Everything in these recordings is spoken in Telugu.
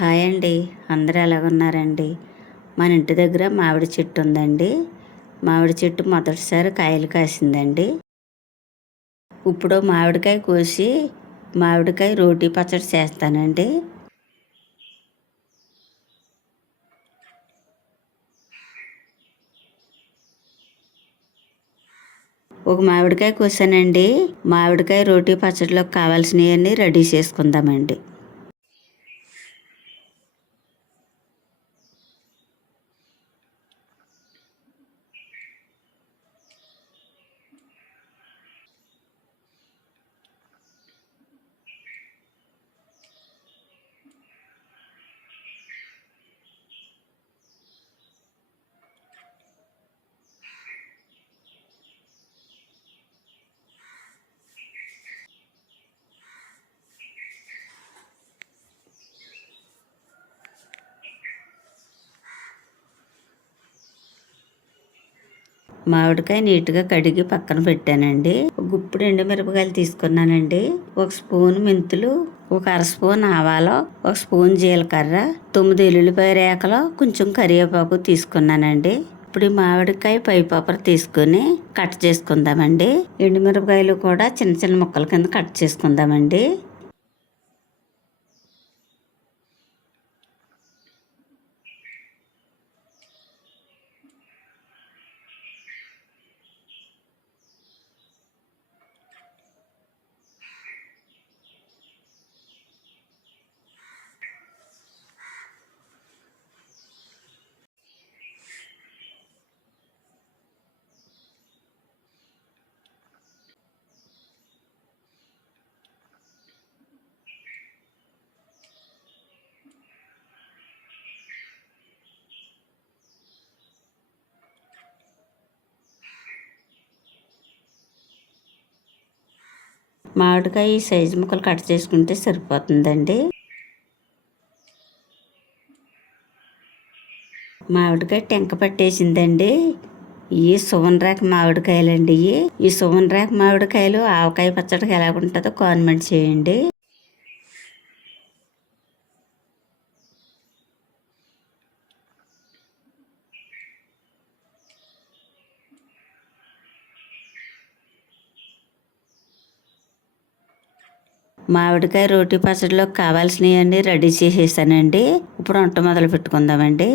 హాయ్ అండి. అందరూ ఎలాగున్నారండి? మన ఇంటి దగ్గర మామిడి చెట్టు ఉందండి. మామిడి చెట్టు మొదటిసారి కాయలు కాసిందండి. ఇప్పుడు మామిడికాయ కోసి మామిడికాయ రోటి పచ్చడి చేస్తానండి. ఒక మామిడికాయ కోసానండి. మామిడికాయ రోటి పచ్చడిలోకి కావాల్సినవన్నీ రెడీ చేసుకుందామండి. మామిడికాయ నీట్గా కడిగి పక్కన పెట్టానండి. ఒక గుప్పుడు ఎండుమిరపకాయలు తీసుకున్నానండి. ఒక స్పూన్ మెంతులు, ఒక అర స్పూన్ ఆవాలు, ఒక స్పూన్ జీలకర్ర, 9 ఎల్లుల్లిపాయ రేకలు, కొంచెం కరివేపాకు తీసుకున్నానండి. ఇప్పుడు ఈ మామిడికాయ పైపాపర్ తీసుకుని కట్ చేసుకుందామండి. ఎండుమిరపకాయలు కూడా చిన్న చిన్న ముక్కల కింద కట్ చేసుకుందామండి. మామిడికాయ ఈ సైజు ముక్కలు కట్ చేసుకుంటే సరిపోతుందండి. మామిడికాయ టెంక పట్టేసిందండి. ఈ సువన్ రేఖ మామిడికాయలండి. ఈ సువన్ రేఖ మామిడికాయలు ఆవకాయ పచ్చడికి ఎలా ఉంటుందో కామెంట్ చేయండి. మామిడికాయ రోటి పచ్చడిలో కావాల్సినవన్నీ రెడీ చేసేసానండి. ఇప్పుడు వంట మొదలు పెట్టుకుందామండి.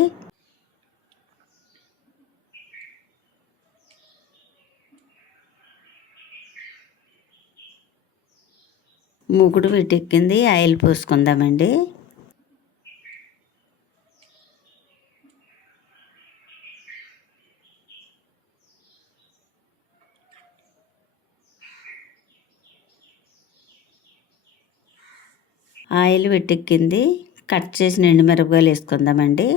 మూకుడు వీటెక్కింది. ఆయిల్ పోసుకుందామండి. ఆయిల్ వెట్టెక్కింది. కట్ చేసిన ఎండుమిరపకాయలు వేసుకుందామండి.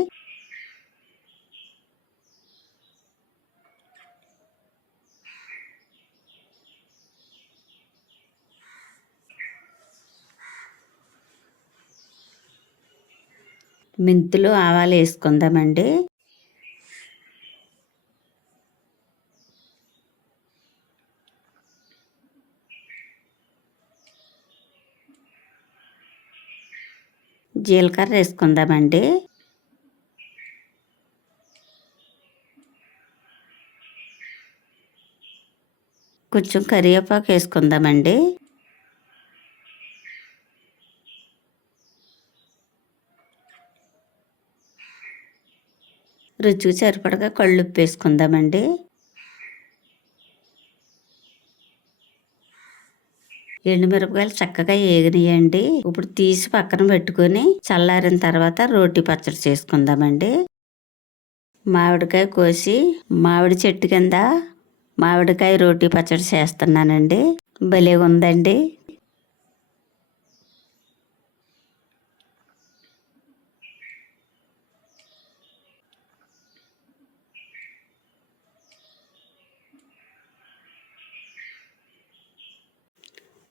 మెంతులు ఆవాలు వేసుకుందామండి. జీలకర్ర వేసుకుందామండి. కొంచెం కరివేపాకు వేసుకుందామండి. రుచికి సరిపడగా కళ్ళుప్పు వేసుకుందామండి. ఎండుమిరపకాయలు చక్కగా ఏగినాయండి. ఇప్పుడు తీసి పక్కన పెట్టుకుని చల్లారిన తర్వాత రోటి పచ్చడి చేసుకుందామండి. మామిడికాయ కోసి మామిడి చెట్టు కింద మామిడికాయ రోటి పచ్చడి చేస్తున్నానండి. భలే ఉందండి.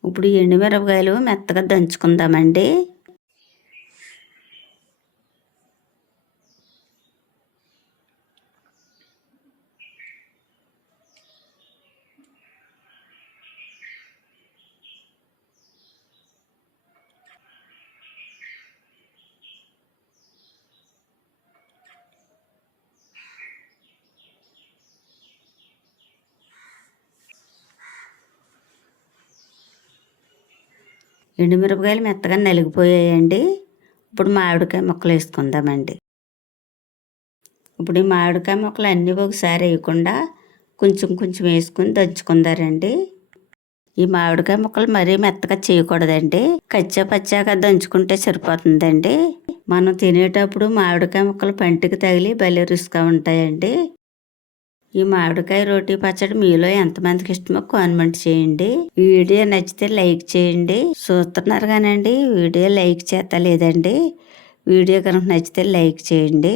ఇప్పుడు ఎండుమిరపకాయలు మెత్తగా దంచుకుందామండి. ఎండుమిరపకాయలు మెత్తగా నలిగిపోయాయండి. ఇప్పుడు మామిడికాయ ముక్కలు వేసుకుందామండి. ఇప్పుడు ఈ మామిడికాయ ముక్కలు అన్నీ ఒకసారి వేయకుండా కొంచెం కొంచెం వేసుకుని దంచుకుందారండి. ఈ మామిడికాయ ముక్కలు మరీ మెత్తగా చేయకూడదండి. కచ్చా పచ్చాగా దంచుకుంటే సరిపోతుందండి. మనం తినేటప్పుడు మామిడికాయ ముక్కలు పంటికి తగిలి భలే రుచిగా ఉంటాయండి. ఈ మామిడికాయ రోటీ పచ్చడి మీలో ఎంతమందికి ఇష్టమో కామెంట్ చేయండి. ఈ వీడియో నచ్చితే లైక్ చేయండి. చూస్తున్నారు కానండి వీడియో లైక్ చేస్తా లేదండి. వీడియో కనుక నచ్చితే లైక్ చేయండి.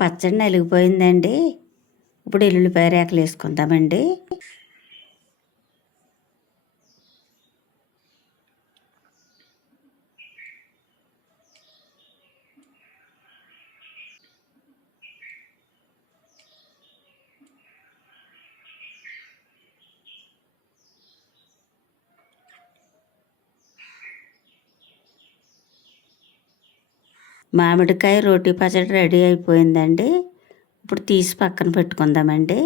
పచ్చడి నలిగిపోయిందండి. ఇప్పుడు ఎల్లుల్లిపాయ రేకలు వేసుకుందామండి. మామిడికాయ రోటీ పచ్చడి రెడీ అయిపోయిందండి. ఇప్పుడు తీసి పక్కన పెట్టుకుందామండి.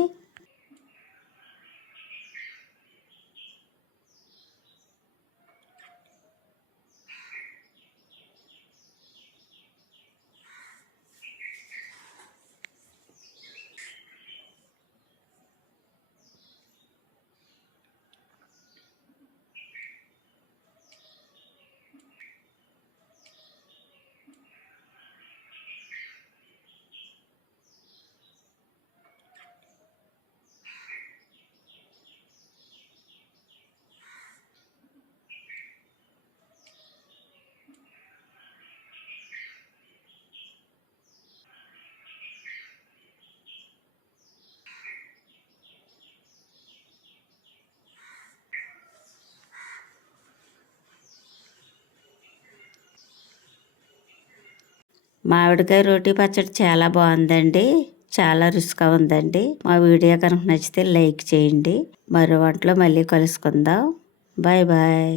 మామిడికాయ రోటీ పచ్చడి చాలా బాగుందండి. చాలా రుచిగా ఉందండి. మా వీడియో కనుక నచ్చితే లైక్ చేయండి. మరో వంటలో మళ్ళీ కలుసుకుందాం. Bye bye.